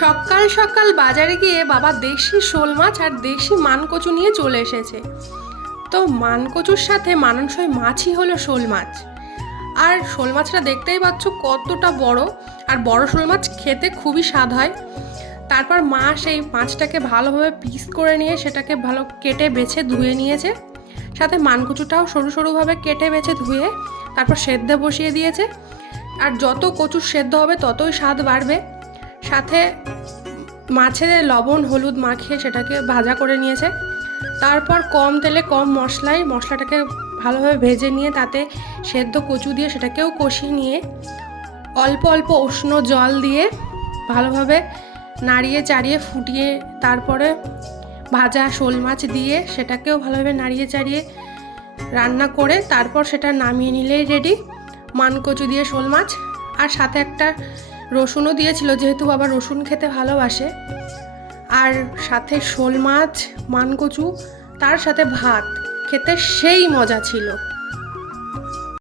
সকাল সকাল বাজারে গিয়ে বাবা দেশি শোল মাছ আর দেশি মানকচু নিয়ে চলে এসেছে। তো মানকচুর সাথে মানানসই মাছই হলো শোল মাছ। আর শোল মাছটা দেখতেই পাচ্ছ কতটা বড়, আর বড় শোল মাছ খেতে খুবই স্বাদ হয়। তারপর মা সেই মাছটাকে ভালোভাবে পিস করে নিয়ে সেটাকে ভালো কেটে বেছে ধুয়ে নিয়েছে, সাথে মানকচুটাও সরু সরুভাবে কেটে বেছে ধুয়ে তারপর সেদ্ধ বসিয়ে দিয়েছে। আর যত কচু সেদ্ধ হবে ততই স্বাদ বাড়বে। সাথে মাছের লবণ হলুদ মাখিয়ে সেটাকে ভাজা করে নিয়েছে। তারপর কম তেলে কম মশলায় মশলাটাকে ভালোভাবে ভেজে নিয়ে তাতে সেদ্ধ কচু দিয়ে সেটাকেও কষিয়ে নিয়ে অল্প অল্প উষ্ণ জল দিয়ে ভালোভাবে নাড়িয়ে চাড়িয়ে ফুটিয়ে তারপরে ভাজা শোল মাছ দিয়ে সেটাকেও ভালোভাবে নাড়িয়ে চাড়িয়ে রান্না করে তারপর সেটা নামিয়ে নিলেই রেডি মানকচু দিয়ে শোল মাছ। আর সাথে একটা রসুনও দিয়েছিল, যেহেতু বাবা রসুন খেতে ভালোবাসে। আর সাথে শোল মাছ মানকচু তার সাথে ভাত খেতে সেই মজা ছিল।